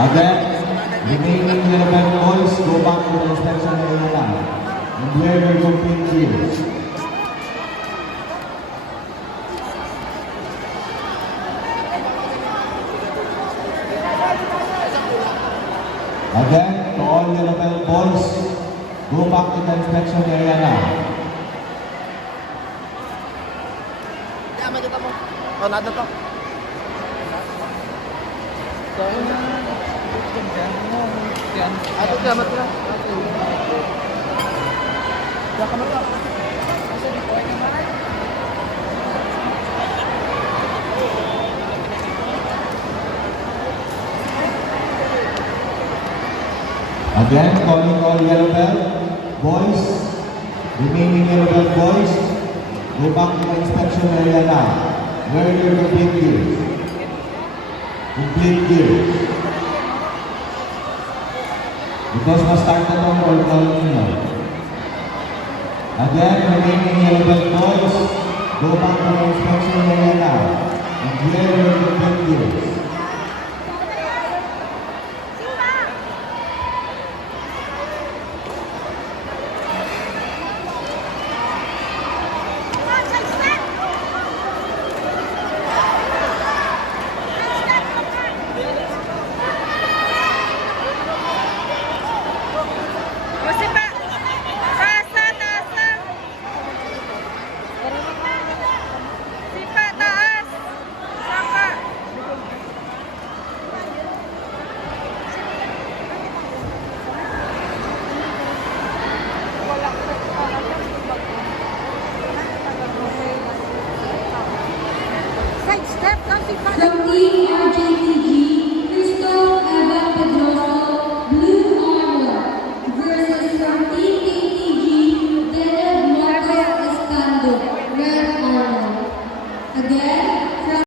Again, remaining 11 boys go back to the inspection area now and wear your complete gears. Again, to all 11 boys, go back to the inspection area now. Oh, nada to. Ato kamat na. Again, calling all yellow belt boys, remaining yellow belt boys, go back to the inspection area now. Wear your complete gears. Complete gears. Because na-start na itong all call nyo. Again, remaining yellow belt boys, go back to the inspection area now. And wear your complete gears.